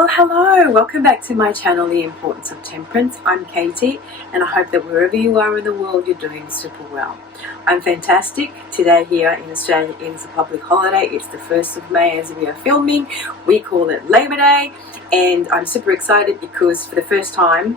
Well, hello, welcome back to my channel, The Importance of Temperance. I'm Katie, and I hope that wherever you are in the world, you're doing super well. I'm fantastic. Today here in Australia, it is a public holiday. It's the 1st of May as we are filming. We call it Labor Day, and I'm super excited because for the first time,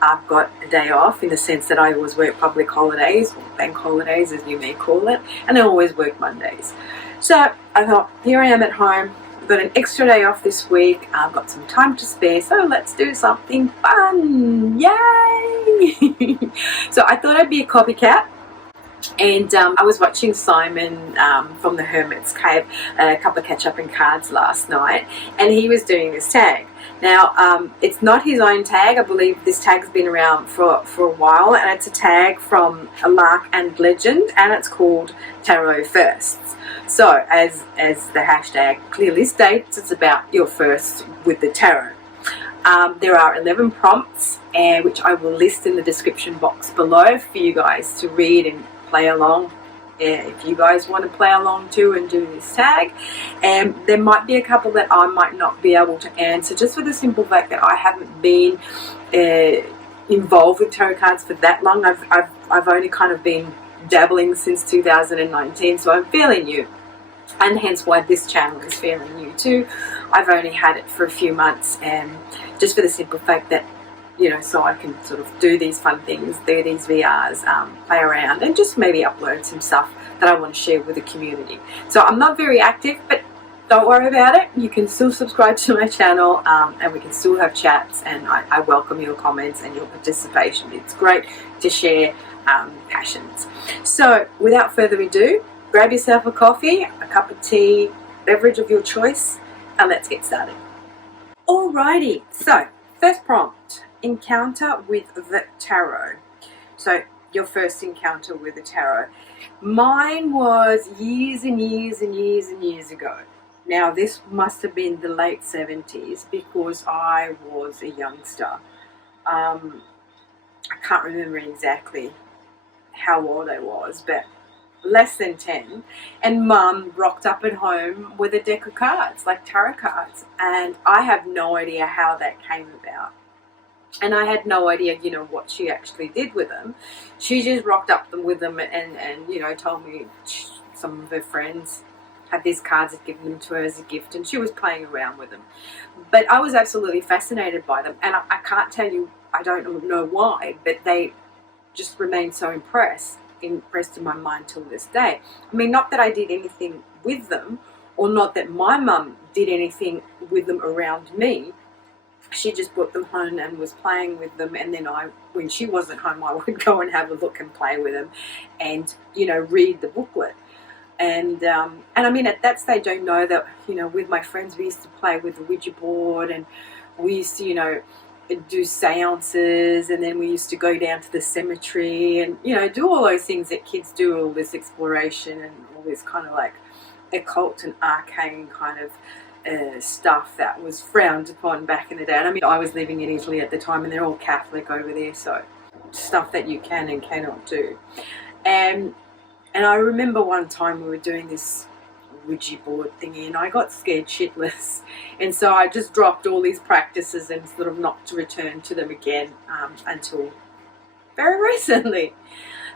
I've got a day off, in the sense that I always work public holidays, or bank holidays as you may call it, and I always work Mondays. So I thought, here I am at home. I've got an extra day off this week. I've got some time to spare, so let's do something fun. Yay! So I thought I'd be a copycat. And I was watching Simon from the Hermit's Cave, a couple of catch-up and cards last night, and he was doing this tag. Now, it's not his own tag. I believe this tag's been around for a while, and it's a tag from a Lark and Legend, and it's called Tarot Firsts. So, as the hashtag clearly states, it's about your first with the tarot. There are 11 prompts, which I will list in the description box below for you guys to read and play along. If you guys want to play along too and do this tag, and there might be a couple that I might not be able to answer, just for the simple fact that I haven't been involved with tarot cards for that long. I've only kind of been dabbling since 2019, so I'm fairly new, and hence why this channel is fairly new too. I've only had it for a few months, and just for the simple fact that, you know, so I can sort of do these fun things, do these VRs, play around, and just maybe upload some stuff that I want to share with the community. So I'm not very active, but don't worry about it. You can still subscribe to my channel, and we can still have chats, and I welcome your comments and your participation. It's great to share passions. So without further ado, grab yourself a coffee, a cup of tea, beverage of your choice, and let's get started. Alrighty, so first prompt. Encounter with the tarot. So your first encounter with the tarot. Mine was years and years and years and years ago. Now this must have been the late 70s, because I was a youngster. I can't remember exactly how old I was, but less than 10, and Mum rocked up at home with a deck of cards, like tarot cards, and I have no idea how that came about. And I had no idea, you know, what she actually did with them. She just rocked up with them and you know, told me some of her friends had these cards, had given them to her as a gift, and she was playing around with them. But I was absolutely fascinated by them, and I can't tell you, I don't know why, but they just remained so impressed in my mind till this day. I mean, not that I did anything with them, or not that my mum did anything with them around me. She just brought them home and was playing with them, and then when she wasn't home, I would go and have a look and play with them, and, you know, read the booklet. And I mean, at that stage, I know that, you know, with my friends, we used to play with the Ouija board, and we used to, you know, do seances, and then we used to go down to the cemetery and, you know, do all those things that kids do, all this exploration and all this kind of like occult and arcane kind of stuff that was frowned upon back in the day. And I mean, I was living in Italy at the time, and they're all Catholic over there, so stuff that you can and cannot do. And I remember one time we were doing this Ouija board thingy, and I got scared shitless, and so I just dropped all these practices and sort of not to return to them again until very recently.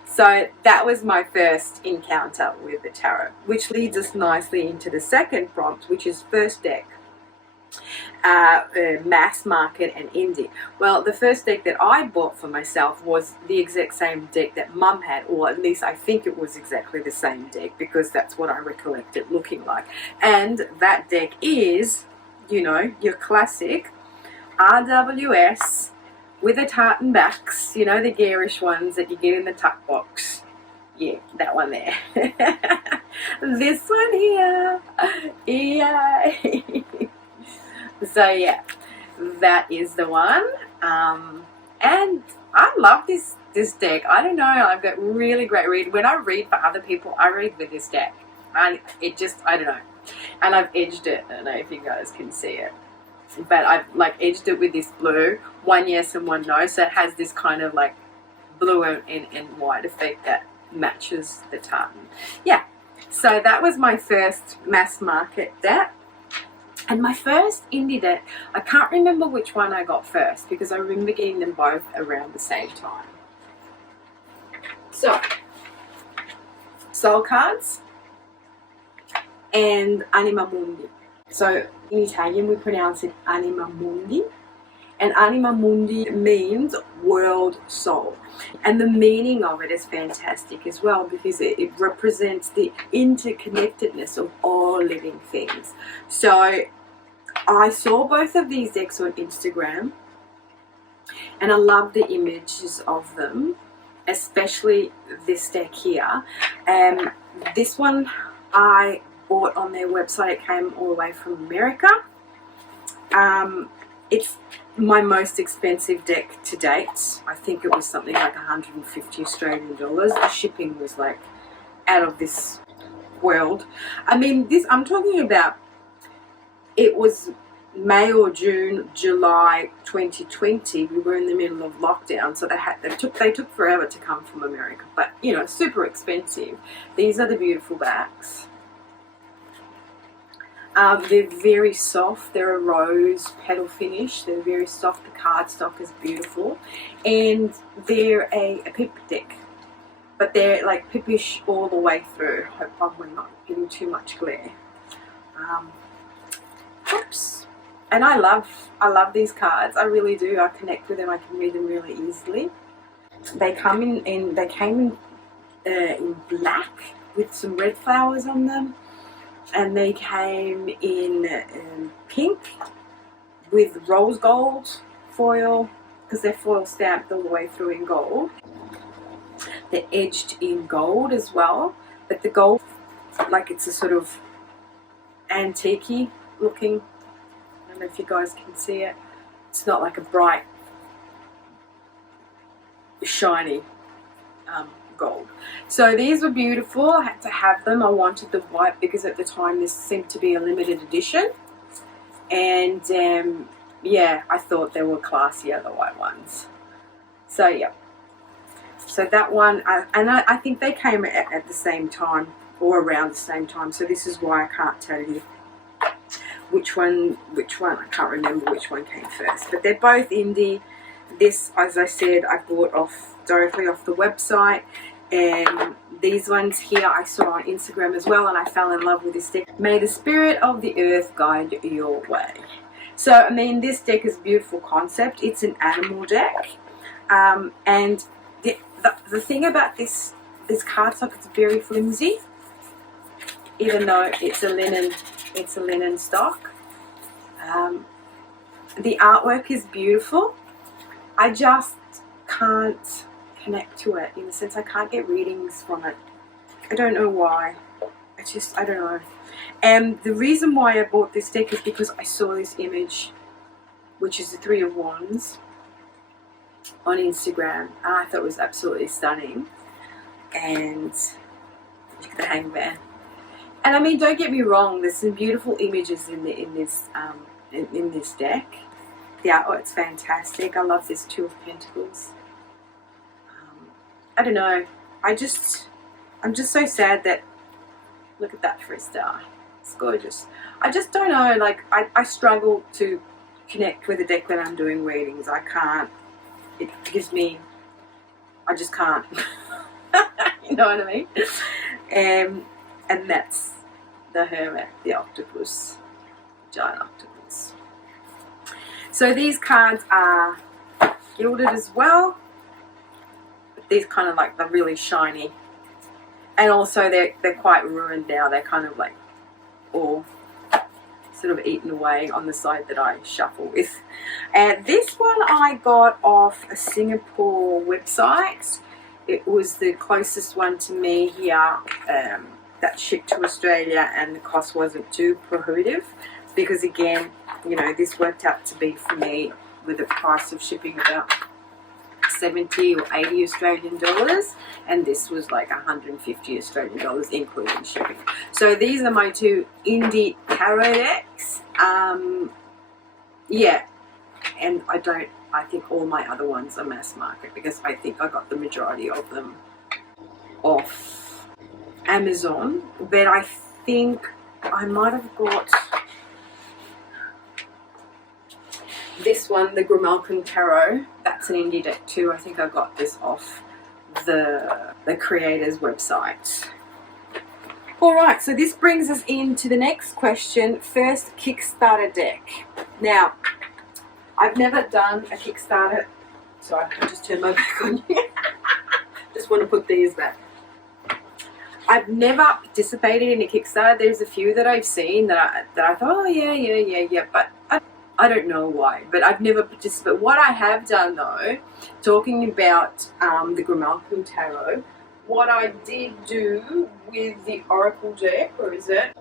So that was my first encounter with the tarot, which leads us nicely into the second prompt, which is first deck, mass market and indie. Well, the first deck that I bought for myself was the exact same deck that Mum had, or at least I think it was exactly the same deck, because that's what I recollect it looking like. And that deck is, you know, your classic RWS with the tartan backs, you know, the garish ones that you get in the tuck box. Yeah, that one there. This one here. Yay! So yeah, that is the one. And I love this deck. I don't know, I've got really great read. When I read for other people, I read with this deck. I don't know. And I've edged it. I don't know if you guys can see it, but I've like edged it with this blue, one yes and one no, so it has this kind of like blue and white effect that matches the tartan. Yeah, so that was my first mass market deck. And my first indie deck, I can't remember which one I got first because I remember getting them both around the same time. So, Soul Cards and Anima Mundi. So in Italian we pronounce it Anima Mundi, and Anima Mundi means world soul, and the meaning of it is fantastic as well because it represents the interconnectedness of all living things. So I saw both of these decks on Instagram and I love the images of them, especially this deck here. This one I bought on their website. It came all the way from America. It's my most expensive deck to date. I think it was something like 150 Australian dollars. The shipping was like out of this world. I mean, this I'm talking about, it was May or June, July 2020. We were in the middle of lockdown, so they took forever to come from America, but you know, super expensive. These are the beautiful backs. They're very soft. They're a rose petal finish. They're very soft. The cardstock is beautiful, and they're a pip deck, but they're like pippish all the way through. Hope we're not getting too much glare. Oops. And I love these cards. I really do. I connect with them. I can read them really easily. They came in black with some red flowers on them, and they came in pink with rose gold foil, because they're foil stamped all the way through in gold. They're edged in gold as well, but the gold, like, it's a sort of antique-y looking. I don't know if you guys can see it. It's not like a bright, shiny gold. So these were beautiful. I had to have them. I wanted the white because at the time this seemed to be a limited edition, and yeah, I thought they were classier, the white ones. So yeah, so that one, and I think they came at the same time or around the same time, so this is why I can't tell you which one. I can't remember which one came first, but they're both indie. This, as I said, I bought directly off the website, and these ones here I saw on Instagram as well, and I fell in love with this deck. May the spirit of the earth guide your way. So I mean, this deck is a beautiful concept. It's an animal deck, and the thing about this cardstock, it's very flimsy, even though it's a linen stock. The artwork is beautiful. I just can't connect to it, in the sense I can't get readings from it. I don't know why. I don't know. And the reason why I bought this deck is because I saw this image, which is the Three of Wands, on Instagram, and I thought it was absolutely stunning. And look at the hangman. And I mean, don't get me wrong, there's some beautiful images in this deck. The artwork's fantastic. I love this Two of Pentacles. I don't know. I'm just so sad that, look at that for a star. It's gorgeous. I just don't know, like, I struggle to connect with a deck when I'm doing readings. I can't. It gives me, I just can't. You know what I mean? And that's the Hermit, the octopus, giant octopus. So these cards are gilded as well. But these kind of like, they're really shiny. And also they're quite ruined now. They're kind of like all sort of eaten away on the side that I shuffle with. And this one I got off a Singapore website. It was the closest one to me here that shipped to Australia, and the cost wasn't too prohibitive, because again, you know, this worked out to be for me with a price of shipping about 70 or 80 Australian dollars, and this was like 150 Australian dollars including shipping. So these are my two indie tarot decks. Yeah, and I think all my other ones are mass market, because I think I got the majority of them off Amazon, but I think I might have got This one, the Grimalkin Tarot, that's an indie deck too. I think I got this off the creator's website. Alright, so this brings us into the next question. First Kickstarter deck. Now, I've never done a Kickstarter. Sorry, I just turned my back on you. Just want to put these back. I've never participated in a Kickstarter. There's a few that I've seen that I thought, oh yeah, but I don't know why. But I've never participated. What I have done though, talking about the Grimalkin Tarot, what I did do with the Oracle deck, or is it?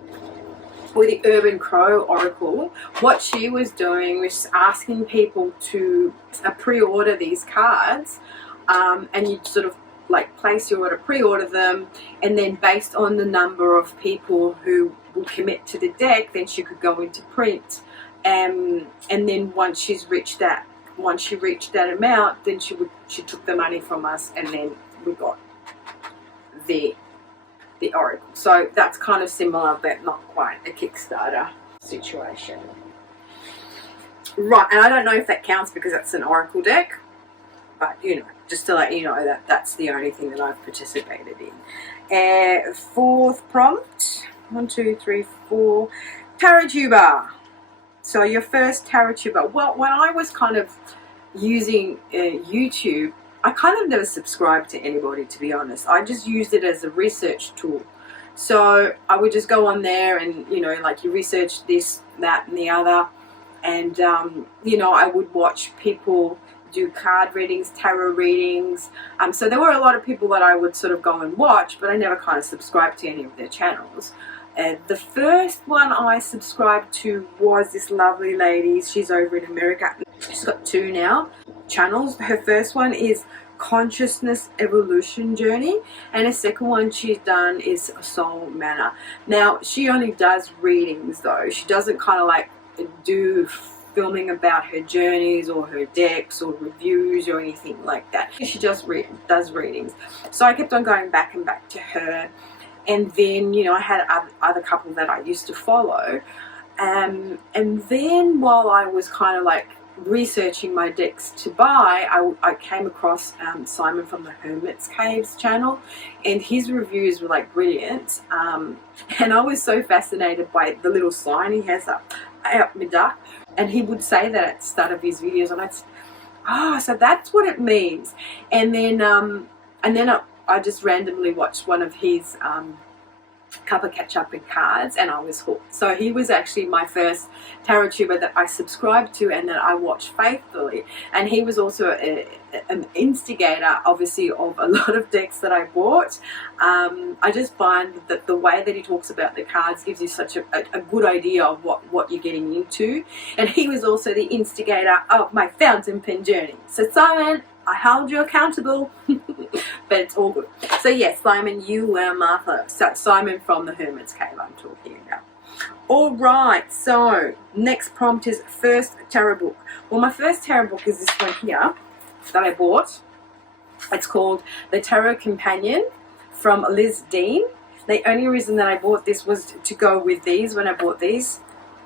With the Urban Crow Oracle, what she was doing was asking people to pre-order these cards, and you'd sort of like place your order, pre-order them, and then based on the number of people who will commit to the deck, then she could go into print, and then once she reached that amount, then she took the money from us, and then we got the Oracle. So that's kind of similar, but not quite a Kickstarter situation. Right, and I don't know if that counts because that's an Oracle deck, but you know, just to let you know that that's the only thing that I've participated in. Fourth prompt, 1, 2, 3, 4, tarottuber. So your first tarottuber. Well, when I was kind of using YouTube, I kind of never subscribed to anybody, to be honest. I just used it as a research tool. So I would just go on there and, you know, like you research this, that and the other. And, you know, I would watch people do card readings, tarot readings. So there were a lot of people that I would sort of go and watch, but I never kind of subscribed to any of their channels. The first one I subscribed to was this lovely lady. She's over in America. She's got 2 now channels. Her first one is Consciousness Evolution Journey, and the second one she's done is Soul Manor. Now she only does readings though. She doesn't kind of like do filming about her journeys or her decks or reviews or anything like that. She just does readings. So I kept on going back and back to her, and then, you know, I had other couple that I used to follow, and then while I was kind of like researching my decks to buy, I came across Simon from the Hermit's Caves channel, and his reviews were like brilliant, and I was so fascinated by the little sign he has up my duck, and he would say that at the start of his videos, and I'd say, oh, so that's what it means. And then I just randomly watched one of his Cup of Catch-Up and cards, and I was hooked. So he was actually my first tarottuber that I subscribed to and that I watched faithfully, and he was also an instigator, obviously, of a lot of decks that I bought. I just find that the way that he talks about the cards gives you such a good idea of what you're getting into, and he was also the instigator of my fountain pen journey. So Simon, I hold you accountable, but it's all good. So yes, Simon, you were my first. So Simon from the Hermit's Cave I'm talking about. All right, so next prompt is first tarot book. Well, my first tarot book is this one here that I bought. It's called The Tarot Companion from Liz Dean. The only reason that I bought this was to go with these when I bought these.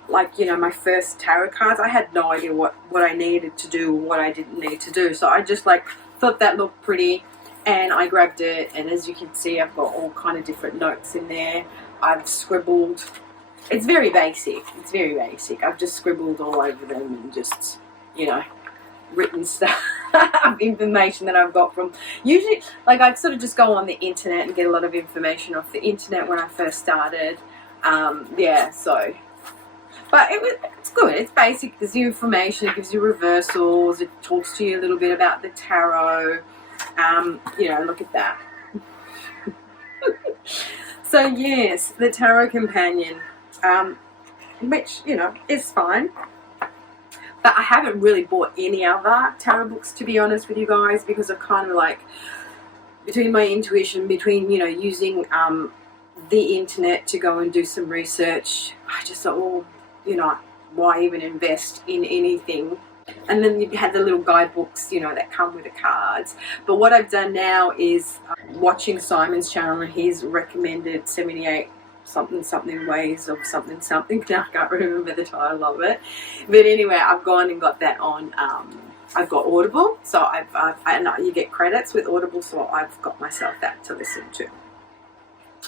Like, you know, my first tarot cards, I had no idea what I needed to do, what I didn't need to do. So I just like thought that looked pretty, and I grabbed it. And as you can see, I've got all kind of different notes in there. I've scribbled. It's very basic. It's very basic. I've just scribbled all over them and just, you know, written stuff, information that I've got from, usually, like, I'd sort of just go on the internet and get a lot of information off the internet when I first started. Yeah, so. But it's good. It's basic. There's the information. It gives you reversals. It talks to you a little bit about the tarot. You know, look at that. So yes, the Tarot Companion, which, you know, is fine. But I haven't really bought any other tarot books, to be honest with you guys, because I've kind of like, between my intuition, between, you know, using the internet to go and do some research, I just thought, well, you know, why even invest in anything? And then you had the little guidebooks, you know, that come with the cards. But what I've done now is watching Simon's channel, and he's recommended 78 something ways of something. Now I can't remember the title of it, but anyway, I've gone and got that on. I've got Audible, so you get credits with Audible, so I've got myself that to listen to.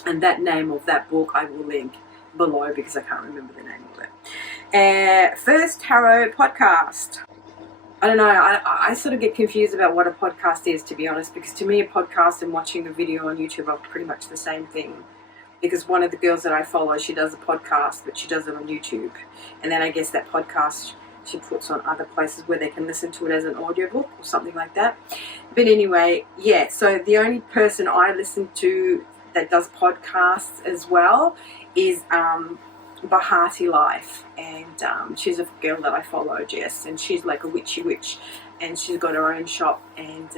And that name of that book I will link below because I can't remember the name of it. First Tarot podcast. I don't know, I sort of get confused about what a podcast is, to be honest, because to me a podcast and watching a video on YouTube are pretty much the same thing. Because one of the girls that I follow, she does a podcast, but she does it on YouTube. And then I guess that podcast she puts on other places where they can listen to it as an audiobook or something like that. But anyway, yeah, so the only person I listen to that does podcasts as well is BehatiLife, and she's a girl that I follow, Jess, and she's like a witchy witch, and she's got her own shop, and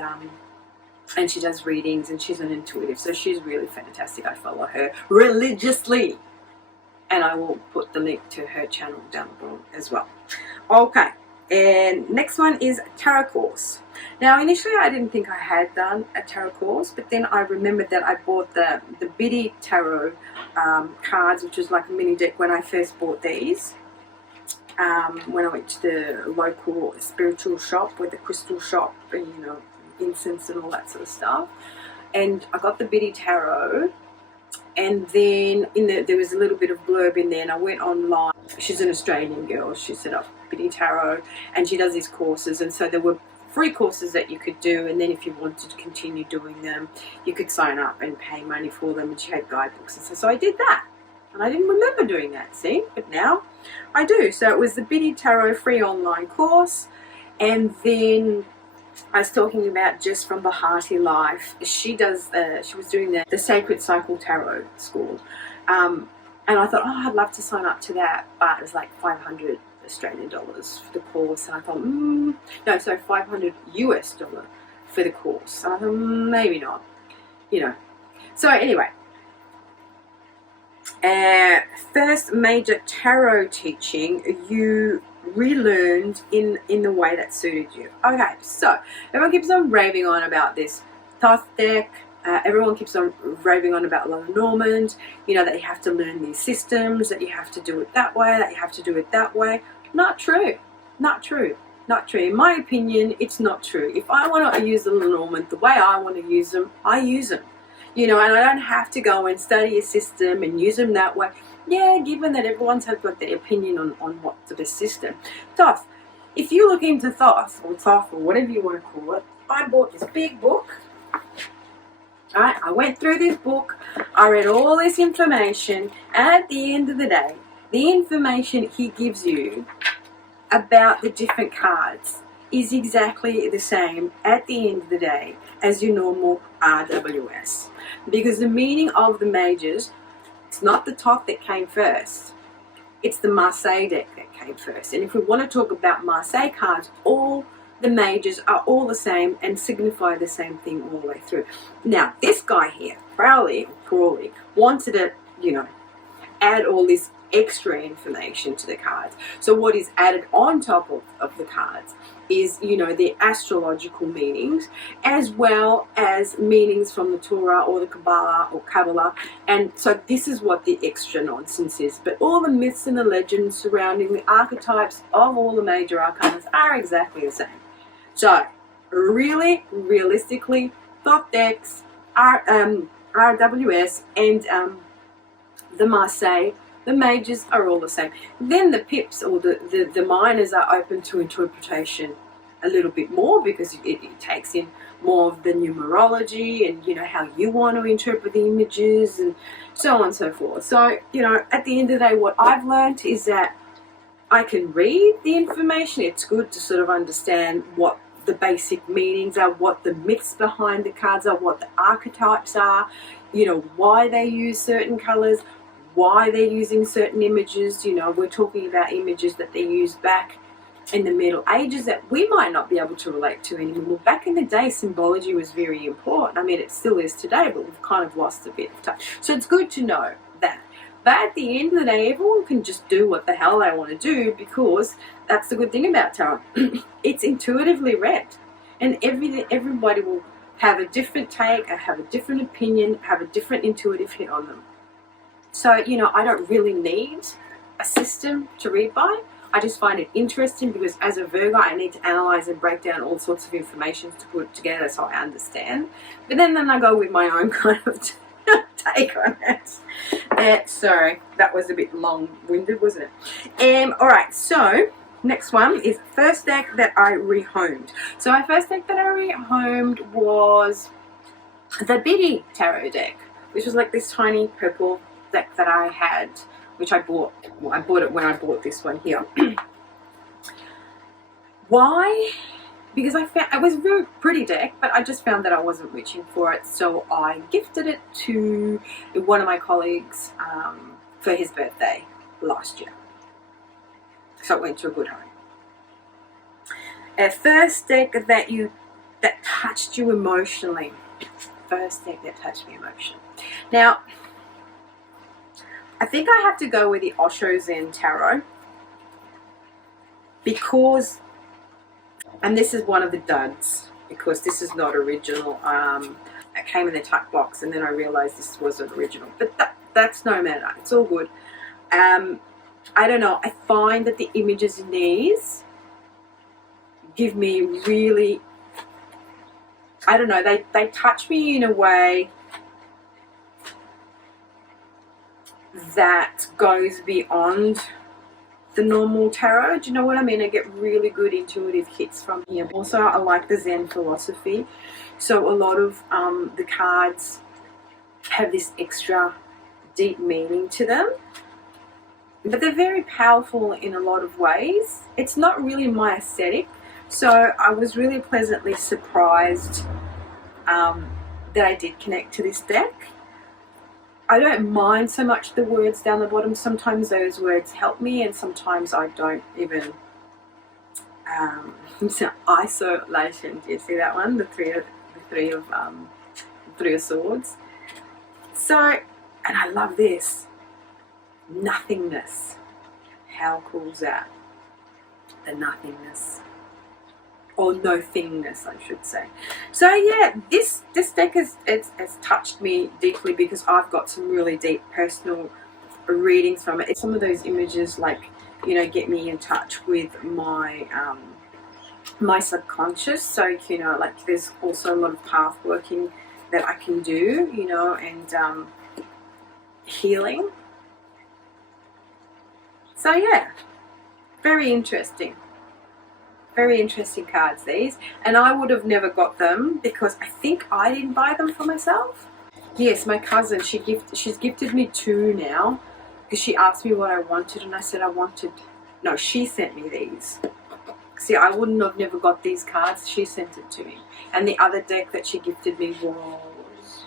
she does readings, and she's an intuitive, so she's really fantastic. I follow her religiously, and I will put the link to her channel down below as well. Okay, and next one is tarot course. Now initially I didn't think I had done a tarot course, but then I remembered that I bought the Biddy tarot cards, which was like a mini deck when I first bought these, when I went to the local spiritual shop with the crystal shop and, you know, incense and all that sort of stuff. And I got the Biddy tarot, and then there was a little bit of blurb in there, and I went online. She's an Australian girl. She set up Biddy tarot, and she does these courses, and so there were free courses that you could do, and then if you wanted to continue doing them, you could sign up and pay money for them, and she had guidebooks and so I did that, and I didn't remember doing that, see, but now I do. So it was the Biddy Tarot free online course, and then I was talking about Jess from BehatiLife. She was doing the Sacred Cycle Tarot School, and I thought, oh, I'd love to sign up to that, but it was like 500 Australian dollars for the course, and I thought, no, so 500 US dollar for the course, and I thought, maybe not, you know. So anyway, first major tarot teaching you relearned in the way that suited you. Okay, so everyone keeps on raving on about this Thoth deck. Everyone keeps on raving on about Logan, you know, that you have to learn these systems, that you have to do it that way, that you have to do it that way. Not true. Not true. Not true. In my opinion, it's not true. If I want to use the Lenormand the way I want to use them, I use them. You know, and I don't have to go and study a system and use them that way. Yeah, given that everyone's got their opinion on what's the best system. Thoth. If you look into Thoth or whatever you want to call it, I bought this big book. Alright, I went through this book, I read all this information, and at the end of the day, the information he gives you about the different cards is exactly the same at the end of the day as your normal RWS. Because the meaning of the mages, it's not the Thoth that came first, it's the Marseille deck that came first. And if we want to talk about Marseille cards, all the mages are all the same and signify the same thing all the way through. Now, this guy here, Crowley, wanted to, you know, add all this extra information to the cards. So what is added on top of the cards is, you know, the astrological meanings, as well as meanings from the Torah or the Kabbalah, and so this is what the extra nonsense is. But all the myths and the legends surrounding the archetypes of all the major arcanas are exactly the same. So, really, realistically, Thoth decks, RWS, and the Marseille, the mages are all the same. Then the pips or the minors are open to interpretation a little bit more, because it takes in more of the numerology and, you know, how you want to interpret the images and so on and so forth. So, you know, at the end of the day, what I've learned is that I can read the information. It's good to sort of understand what the basic meanings are, what the myths behind the cards are, what the archetypes are, you know, why they use certain colors, why they're using certain images. You know, we're talking about images that they used back in the Middle Ages that we might not be able to relate to anymore. Back in the day, symbology was very important. I mean, it still is today, but we've kind of lost a bit of touch. So it's good to know that. But at the end of the day, everyone can just do what the hell they want to do, because that's the good thing about tarot. It's intuitively read, and everybody will have a different take, have a different opinion, have a different intuitive hit on them. So, you know, I don't really need a system to read by. I just find it interesting because as a Virgo, I need to analyze and break down all sorts of information to put it together so I understand. But then I go with my own kind of take on it. Sorry, that was a bit long-winded, wasn't it? All right, so next one is first deck that I rehomed. So my first deck that I rehomed was the Biddy Tarot deck, which was like this tiny purple deck that I had, which I bought. Well, I bought it when I bought this one here. Why? Because I found it was a very pretty deck, but I just found that I wasn't reaching for it, so I gifted it to one of my colleagues for his birthday last year. So it went to a good home. A first deck that touched you emotionally. First deck that touched me emotionally. Now, I think I have to go with the Osho Zen Tarot because, and this is one of the duds because this is not original. It came in the tuck box and then I realized this wasn't original, but that's no matter. It's all good. I don't know. I find that the images in these give me really, I don't know, they touch me in a way that goes beyond the normal tarot. Do you know what I mean? I get really good intuitive hits from here. Also, I like the Zen philosophy. So a lot of the cards have this extra deep meaning to them. But they're very powerful in a lot of ways. It's not really my aesthetic. So I was really pleasantly surprised that I did connect to this deck. I don't mind so much the words down the bottom. Sometimes those words help me and sometimes I don't even. So isolation, do you see that one? The three of swords. So, and I love this. Nothingness. How cool is that? The nothingness. Or no-thingness, I should say. So yeah, this deck has touched me deeply because I've got some really deep personal readings from it. Some of those images, like, you know, get me in touch with my my subconscious. So, you know, like there's also a lot of path working that I can do, you know, and healing. So yeah, very interesting. Very interesting cards, these. And I would have never got them because I think I didn't buy them for myself. Yes, my cousin, she's gifted me two now because she asked me what I wanted and I said no, she sent me these. See, I wouldn't have never got these cards. She sent it to me. And the other deck that she gifted me was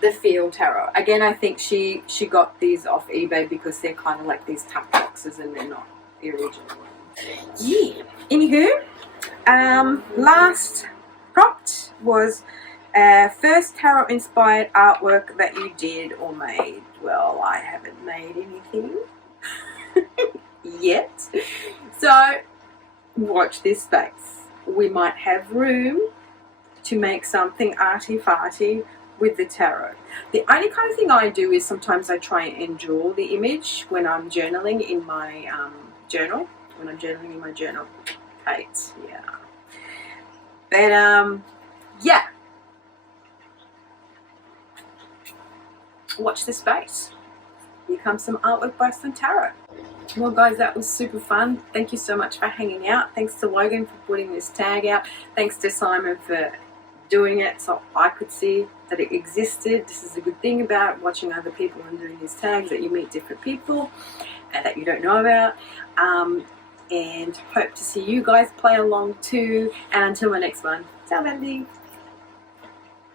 the Field Tarot. Again, I think she got these off eBay because they're kind of like these tuck boxes and they're not the original one. Yeah. Anywho, last prompt was first tarot inspired artwork that you did or made. Well, I haven't made anything yet. So watch this space. We might have room to make something arty-farty with the tarot. The only kind of thing I do is sometimes I try and draw the image when I'm journaling in my journal. Kate, yeah. But yeah. Watch this space. Here comes some artwork by some tarot. Well guys, that was super fun. Thank you so much for hanging out. Thanks to Logan for putting this tag out. Thanks to Simon for doing it so I could see that it existed. This is a good thing about watching other people and doing these tags, that you meet different people and that you don't know about. And hope to see you guys play along too. And until my next one, ciao Bendy.